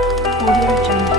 Audio Jungle.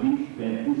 30-35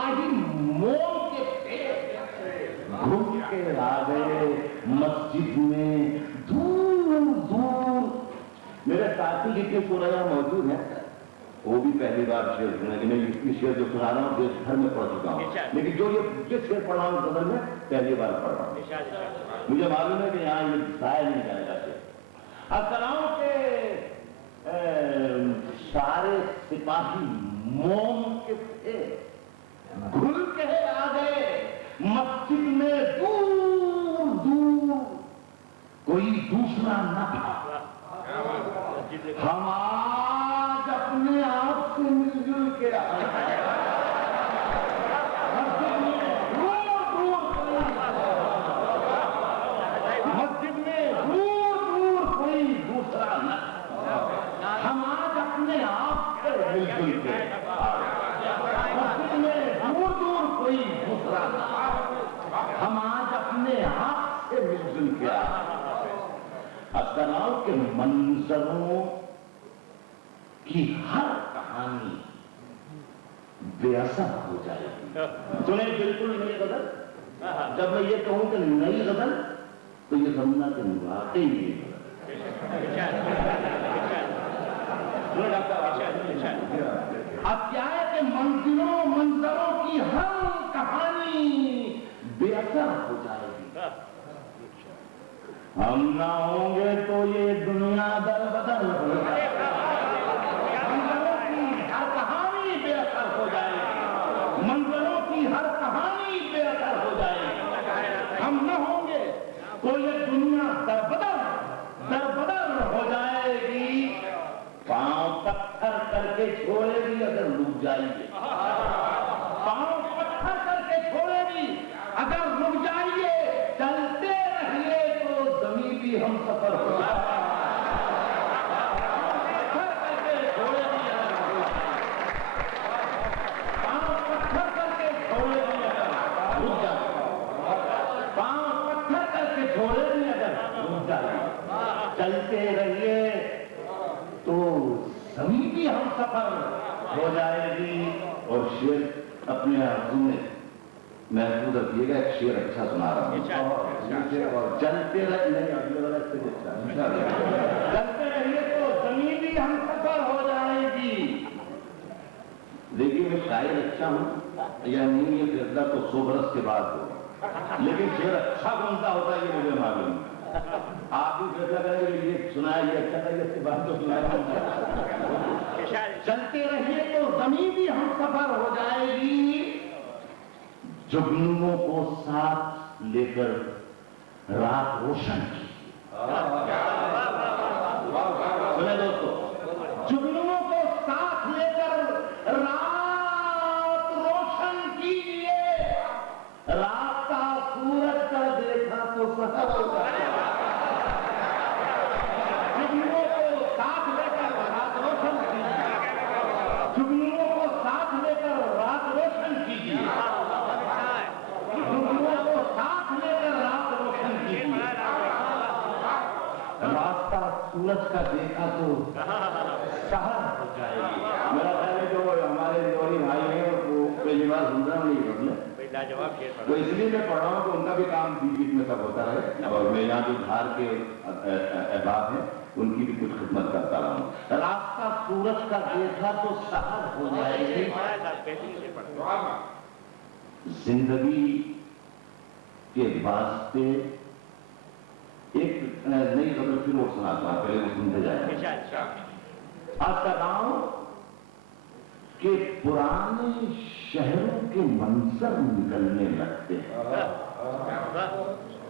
سپاہی موم کے تھے، گھوم کے آ گئے مسجد میں دور دور. میرے ساتھی جتنے سوریا موجود ہیں وہ بھی پہلی بار شعر سنے کہ میں اس شعر جو سنا رہا ہوں دیش بھر میں پڑھ چکا ہوں، لیکن جو یہ جس شعر پڑھ رہا ہوں غزل میں پہلی بار پڑھ رہا ہوں. مجھے معلوم ہے کہ یہاں یہ ضائع نہیں جائے گا شعر. اکراؤں کے سارے سپاہی موم کے تھے، گھل کے آ گئے مسجد میں دور دور، کوئی دوسرا نہ تھا. ہم آج اپنے آپ سے مل جل کے آئے مسجد میں دور دور کوئی دوسرا نہ تھا. ہم آج اپنے آپ سے مل جل کے مسجد میں دور دور کوئی دوسرا نہ تھا. ہم آج اپنے آپ سے مل جل کے آئے. اکراؤں کے منظروں کی ہر کہانی بے اثر ہو جائے گی. سنیں بالکل نئی غزل. جب میں یہ کہوں کہ نئی غزل تو یہ سمجھنا کہ واقعی نئی غزل. اب کیا ہے کہ منظروں کی ہر کہانی بے اثر ہو جائے گی. ہم نہ ہوں گے تو یہ دنیا در بدر ہو جائے گی. منظروں کی ہر کہانی بے اثر ہو جائے گی. منظروں کی ہر کہانی بے اثر ہو جائے گی. ہم نہ ہوں گے تو یہ دنیا در بدر ہو جائے گی. پاؤں پتھر کر کے چھوڑے گی اگر رک جائیے. پاؤں پتھر کر کے چھوڑے گی اگر رک جائیے. چلتے رہیے تو زمین بھی ہم سفر ہو جائے. پتھر کر کے چھوڑے گی پاؤں پتھر کر کے چھوڑے گی اگر رک جائے. پاؤں پتھر کر کے چھوڑے گی اگر رک جائے. چلتے رہیے تو زمین بھی ہم سفر ہو جائے گی. اور شعر اپنے آرزو میں محفوظ رکھیے گا. ایک شعر اچھا سنا رہا ہوں. چلتے رہیے تو زمین بھی ہم سفر ہو جائے گی. دیکھیے میں شاعر اچھا ہوں یا نہیں یہ فیصلہ تو 100 برس کے بعد ہو، لیکن شعر اچھا بنتا ہوتا ہے یہ مجھے معلوم ہے. آپ بھی فیصلہ کریں گے یہ سنا ہے یہ اچھا تھا اس کے بعد تو سنا. چلتے رہیے تو زمین بھی ہم سفر ہو جائے گی. جگنوں کو ساتھ لے کر رات روشن کی. سنیں دوستو، جگنوں کو ساتھ لے کر رات روشن کیجیے. رات کا سورج کا دیکھا تو سحر ہو جائے. جگنوں کو ساتھ لے کر رات روشن کیجیے. جگنوں کو ساتھ لے کر رات روشن کیجیے. ساتھ لے کر رات روشن کیجیے. راستہ سورج کا دیکھا تو سحر ہو جائے گی. میرا خیال ہے جو ہمارے دوری بھائی ہیں وہ پہلی بار سن رہا ہوں یہ بدلے تو اس لیے میں پڑھ رہا ہوں کہ ان کا بھی کام بیچ بیچ میں سب ہوتا رہے. اور میں یہاں جو دھار کے احباب ہیں ان کی بھی کچھ خدمت کرتا رہا ہوں. راستہ سورج کا دیکھا تو سحر ہو جائے گی. زندگی کے واسطے ایک نئی غزل پھر اور سناتا ہوں، پہلے وہ سنتے جائیں. اکراؤں کے پرانے شہروں کے منظر نکلنے لگتے ہیں.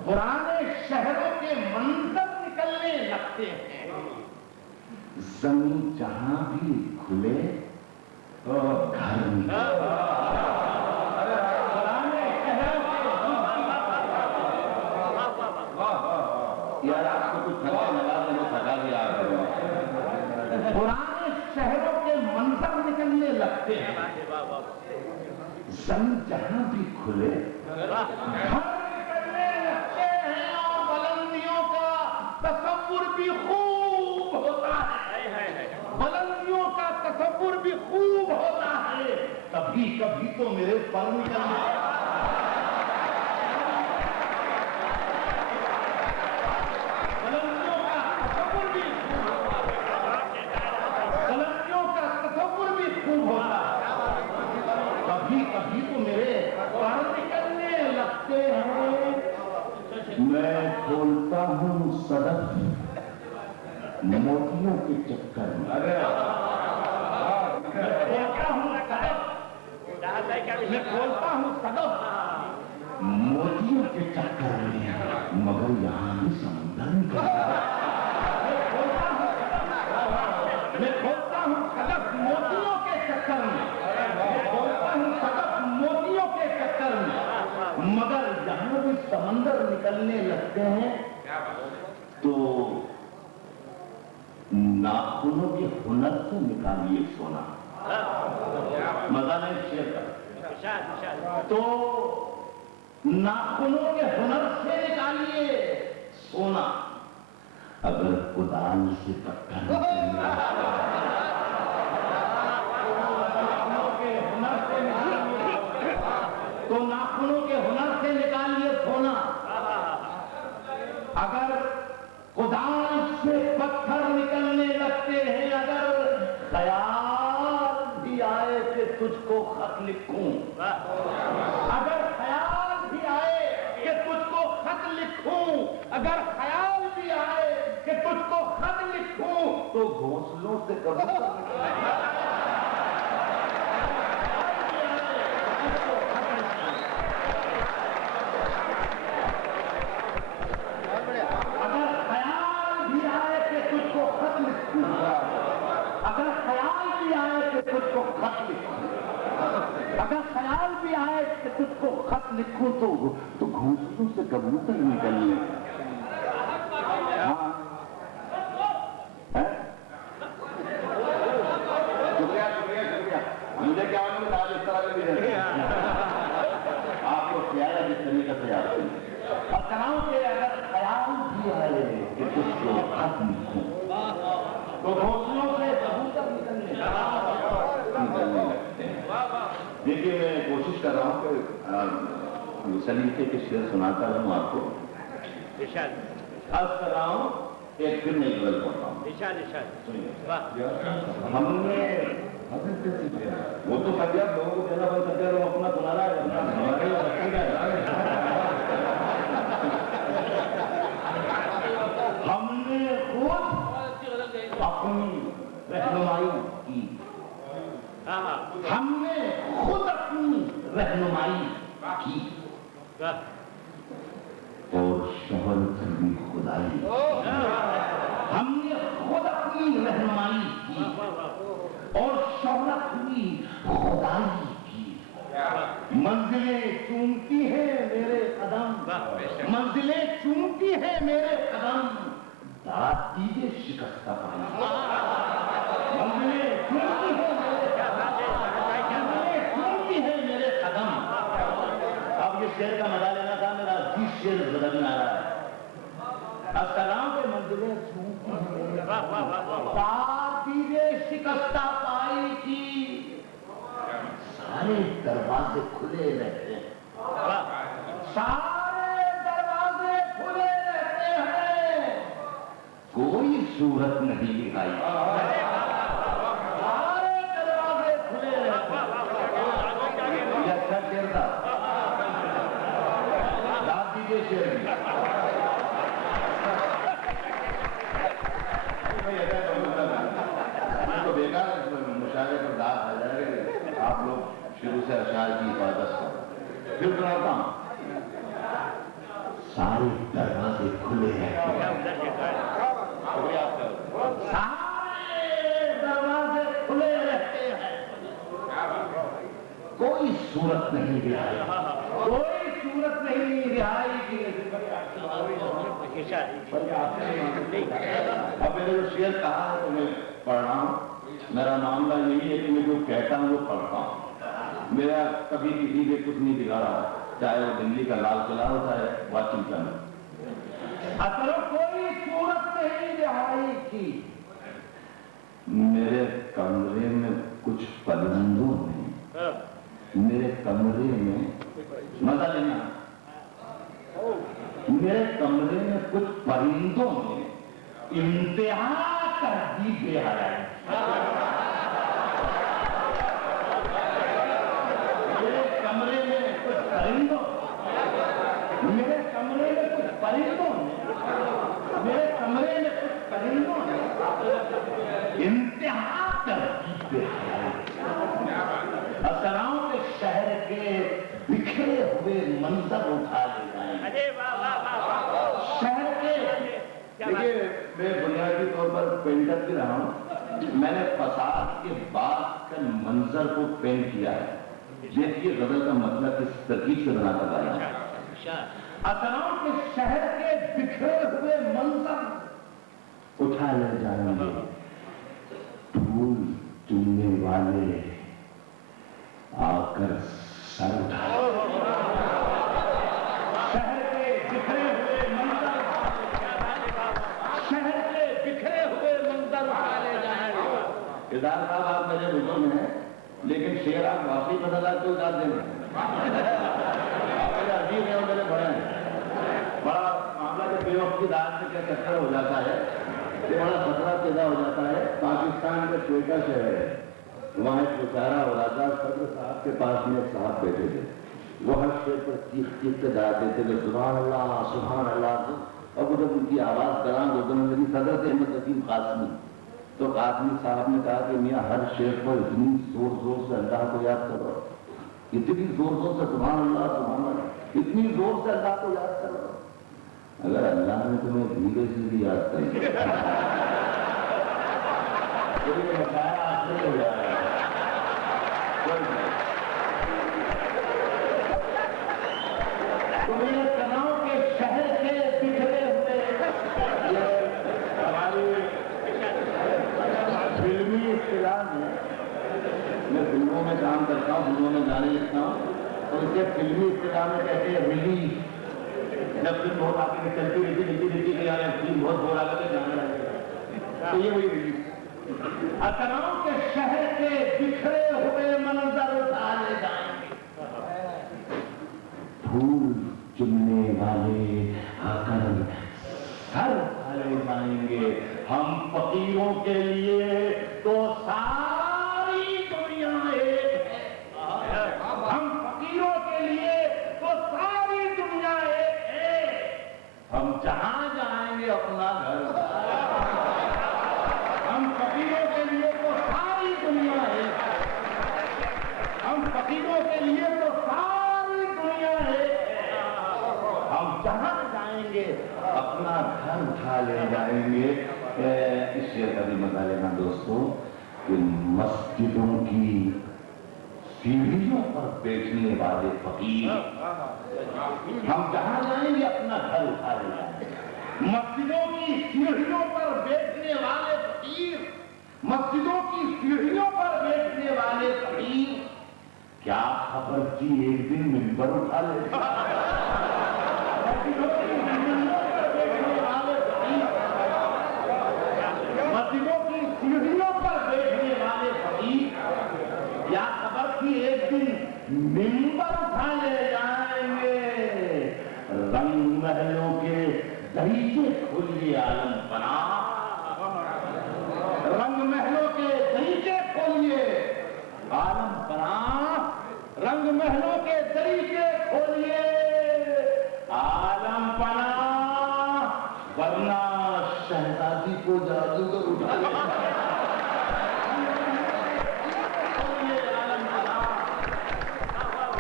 پرانے شہروں کے منظر نکلنے لگتے ہیں. زمین جہاں بھی کھلے گھر نکلے. یار آپ کو کچھ تھکا لگا تو تھکا بھی آ گیا. پرانے شہروں کے منظر نکلنے لگتے ہیں. زمین جہاں بھی کھلے گھر نکلنے لگتے ہیں. اور بلندیوں کا تصور بھی خوب ہوتا ہے. بلندیوں کا تصور بھی خوب ہوتا ہے. کبھی کبھی تو میرے پر نکلنے غلطیوں کا تصور بھی خوب ہوتا ہے، کبھی کبھی تو میرے پر نکلنے لگتے ہیں۔ میں کھولتا ہوں صدف موتیوں کے چکر میں، میں کھولتا ہوں صدف موتیوں کے چکر میں، مگر یہاں بھی سمندر نکلتا ہے۔ میں کھولتا ہوں صدف موتیوں کے چکر میں، میں کھولتا ہوں صدف موتیوں کے چکر میں، مگر یہاں بھی سمندر نکلنے لگتے ہیں۔ تو ناخنوں کے ہنر سے نکالیے سونا، مزہ نہیں شیئر کر، تو ناخنوں کے ہنر سے نکالیے سونا، اگر کدال سے پتھر تو ناخنوں کے ہنر سے نکالیے سونا، اگر کدال سے پتھر نکلنے لگتے ہیں، اگر خیال بھی آئے کہ تجھ کو خط لکھوں، اگر خیال بھی آئے کہ تجھ کو خط لکھوں، اگر خیال بھی آئے کہ تجھ کو خط لکھوں، تو گھونسلوں سے کبوتر اگر خیال بھی آئے کہ تجھ کو خط لکھوں، اگر خیال بھی آئے کہ تجھ کو خط لکھوں، تو گھونسلوں سے کبوتر نکلنے۔ ہاں شکریہ شکریہ شکریہ، مجھے کیا معلوم آج اس طرح بھی رہتے ہیں آپ کو خیال ہے جس طریقے سے آپ سے اور کہاں کہ اگر خیال بھی آئے کہ تجھ کو خط لکھوں، تو گھونسلوں سے کبوتر نکلنے لگتے ہیں۔ دیکھیے میں کوشش کر رہا ہوں کہ سلیقے کے شعر سناتا رہوں آپ کو، عرض کر رہا ہوں، ایک پھر میں غزل پڑھتا ہوں۔ ہم نے وہ تو کر دیا، لوگوں کو کہنا بند کر دیا، وہ اپنا سنا رہا ہے، ہم نے خود اپنی رہنمائی کی، ہم نے خود اپنی رہنمائی کی، اور شہرت بھی خدائی، ہم نے خود اپنی رہنمائی کی اور شہرت بھی خدائی کی۔ منزلیں چومتی ہیں میرے قدم، منزلیں چومتی ہیں میرے قدم، داد دیجیے شکستہ پائی، منزلیں چومتی ہیں میرے قدم۔ اب یہ شعر کا مزہ لینا تھا، میرا جس شعر بدل میں آ رہا ہے۔ السلام کے منزلیں چومتی ہیں، داد دیجیے شکستہ پائی کی، سارے دروازے کھلے رہتے ہیں، سارے دروازے کھلے رہتے ہیں، کوئی صورت نہیں دکھائی، سارے دروازے کھلے رہتے ہیں۔ یہ اچھا شعر تھا، یاد دیجیے شعر بھی۔ تو بیکار مشاعرے پر داد آ جائے گا، آپ لوگ شروع سے اشعار کی حفاظت کریں۔ پھر سناتا ہوں، سارے دروازے کھلے ہیں، سارے دروازے کھلے رہتے ہیں، کوئی صورت نہیں رہائی، کوئی صورت نہیں رہائی کی۔ اب میں نے جو شعر کہا ہے تو میں پڑھ رہا ہوں، میرا معاملہ یہی ہے کہ میں جو کہتا ہوں وہ پڑھتا ہوں، میرا کبھی کسی سے کچھ نہیں بگاڑا، چاہے وہ دلی کا لال قلعہ ہو چاہے واشنگٹن۔ اصل کوئی صورت نہیں رہائی کی، میرے کمرے میں کچھ پلندوں نے میرے کمرے میں مزہ لینا، میرے کمرے میں کچھ پرندوں نے انتہا تہذیب بے حیائی، میرے کمرے میں کچھ پرندوں میرے کمرے میں کچھ پرندوں نے میرے کمرے میں کچھ پرندوں نے انتہا تہذیب بے حیائی، اسراؤں کے شہر کے بکھرے ہوئے منظر اٹھا لے جائیں، شہر کے دیکھیے میں بنیادی طور پر پینٹر بھی رہا ہوں، میں نے فساد کے بعد کے منظر کو پینٹ کیا ہے، دیکھیے غزل کا مطلب کس ترکیب سے بنا کر لایا ہے، اسراؤں کے شہر کے بکھرے ہوئے منظر اٹھا لے جائیں گے، پھول چننے والے آ کر سر اٹھا شہر کے بکھرے ہوئے منظر شہر کے بکھرے ہوئے منظر اٹھا لے جائیں گے۔ ادار صاحب آپ میرے بزرگ ہیں لیکن شعر آپ واقعی بدلا کیوں ڈال دیں گے؟ آپ میرے عزیز ہیں اور میرے بڑے ہیں، بڑا معاملہ جب بے وقت کی داد سے کیا چکر ہو جاتا ہے کہ بڑا خطرہ پیدا ہو جاتا ہے۔ پاکستان کا کوئٹہ شہر ہے، وہاں ایک بیچارہ ہو رہا تھا، صدر صاحب کے پاس میں ایک صاحب بیٹھے تھے، وہ ہر شعر پر چیخ چیخ کے ڈالتے تھے کہ سبحان اللہ اور جب ان کی آواز گرانگ ہو گئی میری صدر تھے احمد عظیم قاسمی، تو قاسمی صاحب نے کہا کہ میاں ہر شعر پر اتنی زور زور سے اللہ کو یاد کرو، اتنی زور زور سے سبحان اللہ اتنی زور سے اللہ کو یاد کرو، اگر اللہ نے تمہیں دھیرے سے بھی یاد کر دیا ہو جائے گا۔ میرے تناؤ کے شہر کے بکھرے ہوئے ہماری فلمی اصطلاح میں فلموں میں کام کرتا ہوں، فلموں میں گانے لکھتا ہوں، تو اسے فلمی اصطلاح میں کہتے ہیں ریلیز، جب فلم بہت آگے میں چلتی رہتی کہ یار فلم بہت بور آ کر جانے لگے تو یہ وہی ریلیز۔ اسراؤں کے شہر کے بکھرے ہوئے منظر اٹھا لے جائیں گے، پھول چننے والے آ کر سر اٹھا لے جائیں گے، ہم فقیروں کے لیے تو ساری دنیا ایک ہے، ہم فقیروں کے لیے تو ساری دنیا ایک ہے، ہم جہاں جائیں گے اپنا گھر، ہم فقیروں کے لیے تو ساری دنیا ہے، ہم فقیروں کے لیے تو ساری دنیا ہے، ہم جہاں جائیں گے اپنا گھر اٹھا لے جائیں گے۔ اس شعر کا بھی مزہ لینا دوستوں کہ مسجدوں کی سیڑھیوں پر بیٹھنے والے فقیر، ہم جہاں جائیں گے اپنا گھر اٹھا لے جائیں گے، مسجدوں کی سیڑھیوں پر بیٹھنے والے فقیر، مسجدوں کی سیڑھیوں پر بیٹھنے والے فقیر، کیا خبر تھی ایک دن منبر اٹھا لے مسجدوں کی سیڑھیوں پر بیٹھنے والے فقیر، مسجدوں کی سیڑھیوں پر بیٹھنے والے فقیر، کیا خبر تھی ایک دن منبر اٹھا لے جائیں گے، رنگ محلوں کے دریچے کھولیے عالم پناہ، رنگ محلوں کے دریچے کھولیے عالم پناہ، رنگ محلوں کے دریچے کھولیے عالم پناہ، ورنہ شہزادی کو جادوگر اٹھا لے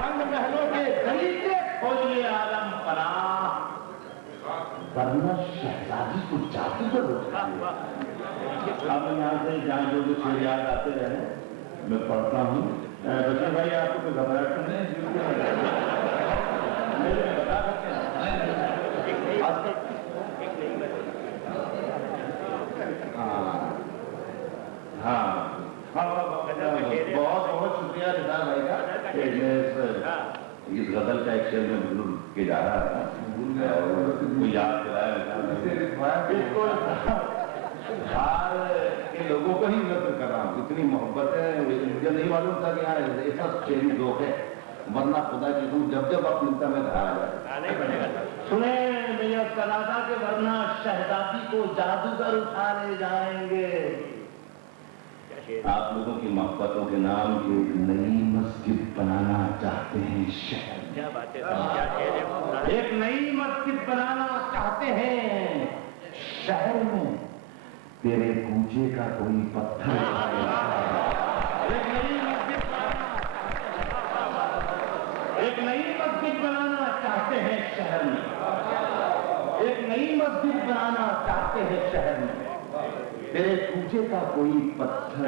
رنگ محلوں کے دریچے کھولیے عالم پناہ، ورنہ شہزادی کو جادوگر اٹھا لے۔ اب یہاں سے جہاں جو بھی شعر یاد آتے رہے میں پڑھتا ہوں۔ بشیر بھائی آپ کو کوئی گھبراہٹ تو نہیں بتا سکتے ہیں؟ ہاں بہت بہت شکریہ نثار بھائی کا کہ اس غزل کا ایک شعر میں ضرور کے جا رہا تھا، کوئی یاد دلایا بالکل ہار کے کہ لوگوں کو ہی نظر کر رہا ہوں، اتنی محبت ہے، لیکن مجھے نہیں معلوم تھا کہ یار ایسا شعری ذوق ہے، ورنہ خدا کی تم جب جب آپ ملتا میں کھایا جائے. سنیں میں یہ کہا تھا کہ ورنہ شہزادی کو جادوگر اٹھا لے جائیں گے. آپ لوگوں کی محبتوں کے نام ایک نئی مسجد بنانا چاہتے ہیں شہر. کیا بات ہے، ایک نئی مسجد بنانا چاہتے ہیں شہر میں. تیرے کوچے کا کوئی پتھر ایک نئی مسجد بنانا چاہتے ہیں شہر میں. ایک نئی مسجد بنانا چاہتے ہیں شہر میں. تیرے کوچے کا کوئی پتھر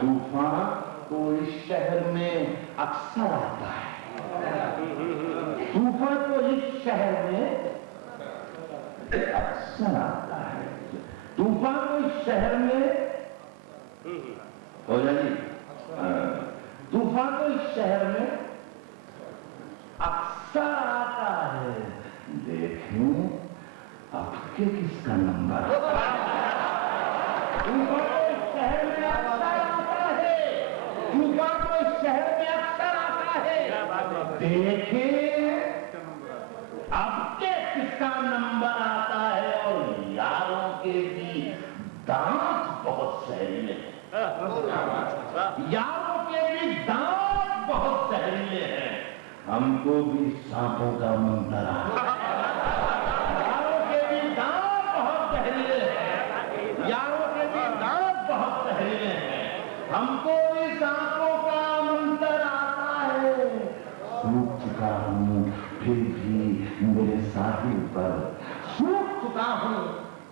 طوفان تو اس شہر میں اکثر آتا ہے. طوفان تو اس شہر میں اکثر آتا ہے. طوفان تو اس شہر میں ہو جائے گی. طوفان تو اس شہر میں اکثر آتا ہے. دیکھیں اب کے کس کا نمبر طوفان تو اس شہر میں اکثر آتا ہے. طوفان تو اس شہر میں اکثر آتا ہے. دیکھیں اب کے کس کا نمبر آتا ہے. اور یاروں کے بھی دانت بہت زہریلے ہیں. یاروں کے بھی دانت بہت زہریلے ہیں. ہم کو بھی سانپوں کا منظر آتا ہے. یاروں کے بھی دانت بہت زہریلے ہیں. یاروں کے بھی دانت بہت زہریلے ہیں. ہم کو بھی سانپوں کا منظر آتا ہے. سوکھ چکا ہوں پھر بھی میرے ساحل پر. سوکھ چکا ہوں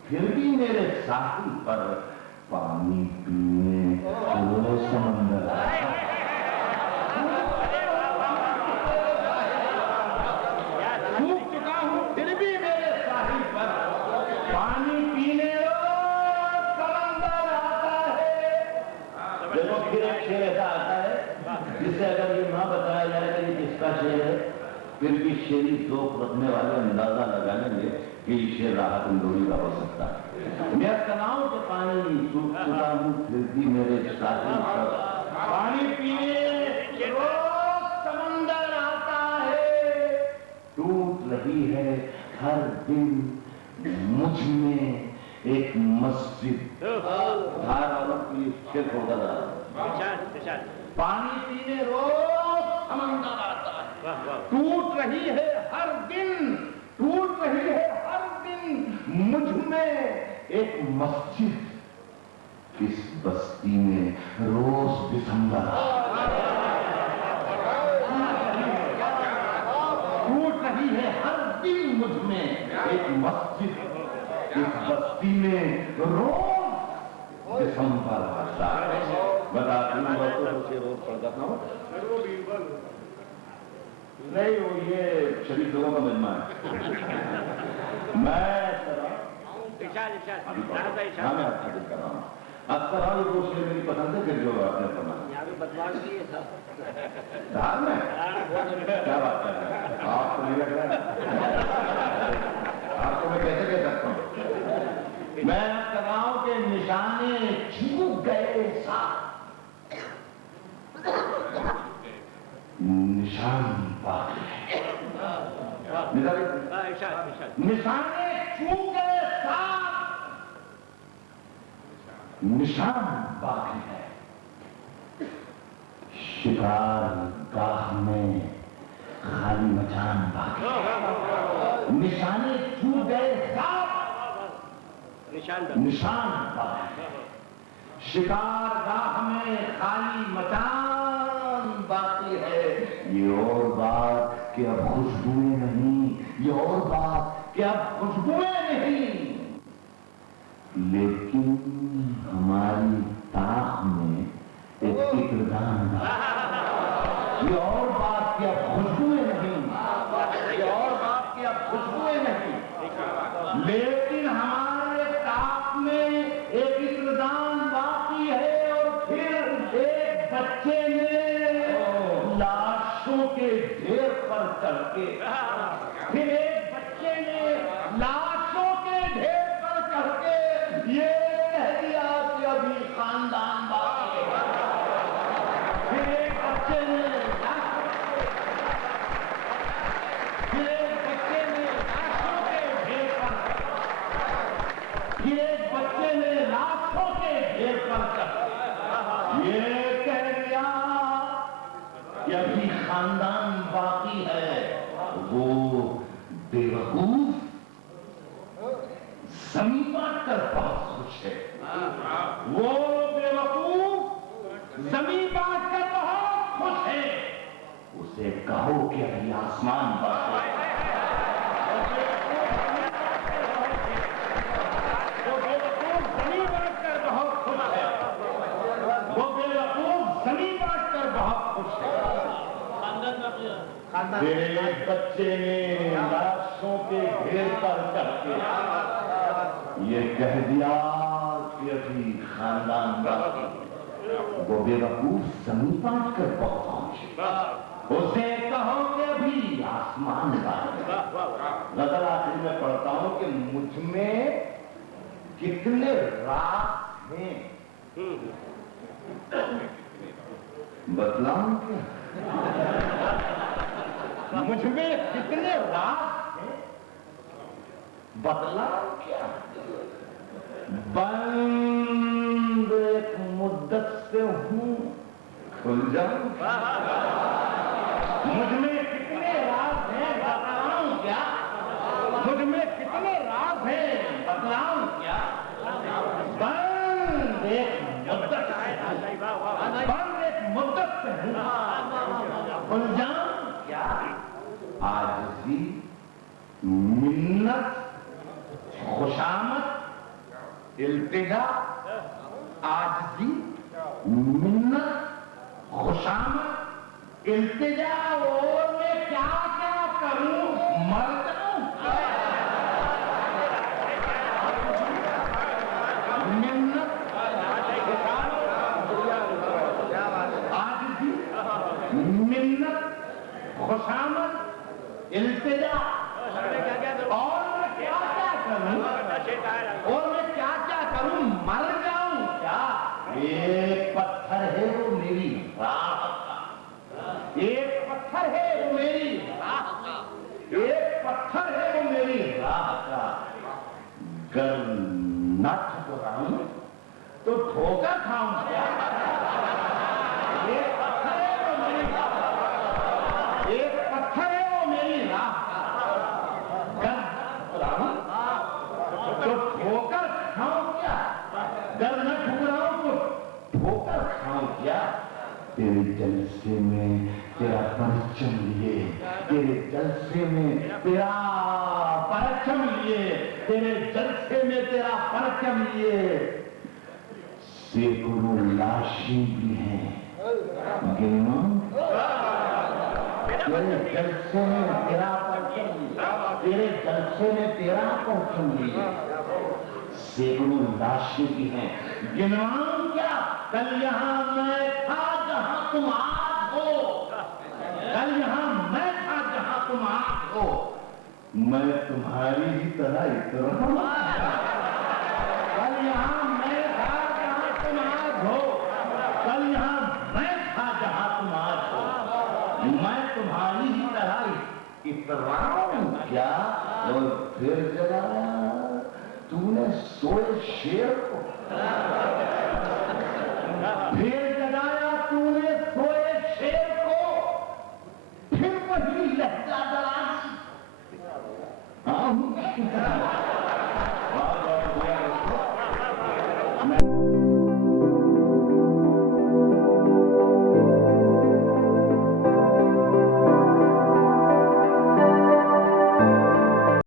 پھر بھی میرے ساحل پر پانی پینے وہ سمندر. سوکھ چکا ہوں پھر بھی میرے ساحل پر پانی پینے وہ سمندر آتا ہے. دیکھو پھر ایک شعر ایسا آتا ہے جس سے اگر یہ نہ بتایا جائے کہ یہ کس کا شعر ہے پھر بھی شعری ذوق رکھنے والے اندازہ لگا لیں گے کہ یہ شعر راحت اندوری کا ہو سکتا ہے. میں تناؤ کے پانی سوکھ چکا ہوں پھر بھی میرے ساحل پر پانی پینے وہ سمندر آتا ہے. ٹوٹ رہی ہے ہر دن مجھ میں ایک مسجد. ہر عورت کی شرک ہوتا تھا. پانی پینے روز سمندر آتا ہے. ٹوٹ رہی ہے ہر دن ٹوٹ رہی ہے ہر دن مجھ میں ایک مسجد. اس بستی میں روز دسمبر ٹوٹ رہی ہے ہر دن مجھ میں ایک مسجد. اس بستی میں روز دسمبر آتا ہے. بتا روز پڑتا تھا نہیں وہ یہ شریف لوگوں کا مہمان ہے. میں کر رہا ہوں اکثر آج دوست میری پسند ہے پھر جو آپ نے فرمایا دھار میں کیا بات کر رہے ہیں آپ کو نہیں لگ رہا ہے. آپ کو میں کیسے کہہ سکتا ہوں. میں کر رہا ہوں کہ نشانے چھوٹ گئے ساتھ. نشان باقی ہے. نشانے چھوٹ گئے ساتھ. نشان باقی ہے. شکار گاہ میں خالی مچان باقی ہے. نشانے چھوٹ گئے ساتھ. نشان باقی ہے. شکار گاہ میں خالی مچان باقی ہے. یہ اور بات کہ اب خوشبوئیں نہیں. یہ اور بات کہ اب خوشبوئیں نہیں. لیکن ہماری تاخ میں ایک اقدام ہے. یہ اور بات کہ اب خوشبوئیں نہیں. یہ اور بات کہ اب خوشبوئیں نہیں. لیکن ہمارے تاپ میں ایک اقدام باقی ہے. اور پھر ایک بچے نے لاشوں کے ڈھیر پر چڑھ کے پھر ایک بچے نے لاشوں کے ڈھیر پر چڑھ کے یہ کہ ابھی خاندان باقی ہے، وہ بیوقوف زمین بانٹ کر بہت خوش ہے، وہ بیوقوف زمین بانٹ کر بہت خوش ہے، اسے کہو کہ ابھی آسمان بانٹو۔ میرے بچے نے لاشوں کے ڈھیر پر چڑھ کے یہ کہہ دیا کہ ابھی خاندان باقی، وہ بے وقوف زمین بانٹ کر بہت خوش ہے، اسے کہو کہ ابھی آسمان باقی۔ غزل آخر میں پڑھتا ہوں کہ مجھ میں کتنے راز ہیں، بتلاؤں کیا؟ مجھ میں کتنے راز ہیں، بتلاؤں کیا؟ بند ایک مدت سے ہوں، کھل جاؤں۔ مجھ میں کتنے راز ہیں، بتلاؤں کیا؟ مجھ میں کتنے راز ہیں، بتلاؤں کیا؟ بند ایک مدت سے ہوں، کھل جاؤں کیا؟ عاجزی، منت، خوشامد، التجا، عاجزی، منت، خوشامد، التجا، اور میں کیا کیا کروں، مر جاؤں؟ منت، عاجزی، منت، خوشامد، التجا، اور میں کیا کیا کروں، اور میں کیا کیا کروں، مر جاؤں کیا؟ ایک پتھر ہے وہ میری راہ کا، ایک پتھر ہے وہ میری راہ کا، ایک پتھر ہے وہ میری راہ کا، گر نہ ٹھکراؤں تو دھوکہ کھاؤں کیا؟ ایک پتھر ہے وہ میری راہ کا، ایک پتھر ہے وہ میری راہ کا، گر ٹھکراؤں تو دھوکہ کھاؤں کیا؟ گر نہ ٹھکراؤں تو دھوکہ کھاؤں کیا؟ تیرے جلسے میں تیرا پرچم لیے، تیرے جلسے میں تیرا پرچم لیے، تیرے جلسے میں تیرا پرچم لیے سینکڑوں لاشیں بھی ہیں، گنو تیرے جلسے میں تیرا پرچم لیے، تیرے جلسے میں تیرا پرچم لیے سینکڑوں لاشیں بھی ہیں، گنواؤں کیا؟ کل یہاں میں تھا جہاں تم آج ہو، کل یہاں میں تھا جہاں تم آج ہو، میں تمہاری ہی طرح اترا ہوں، کل یہاں میں تھا جہاں تم آج ہو، کل یہاں میں تھا جہاں تم آج ہو، میں تمہاری ہی طرح اترا ہوں کیا؟ اور پھر جگایا تو نے سوئے شیر کو، پھر جگایا تو نے سوئے شیر کو، پھر وہی لہجہ دراز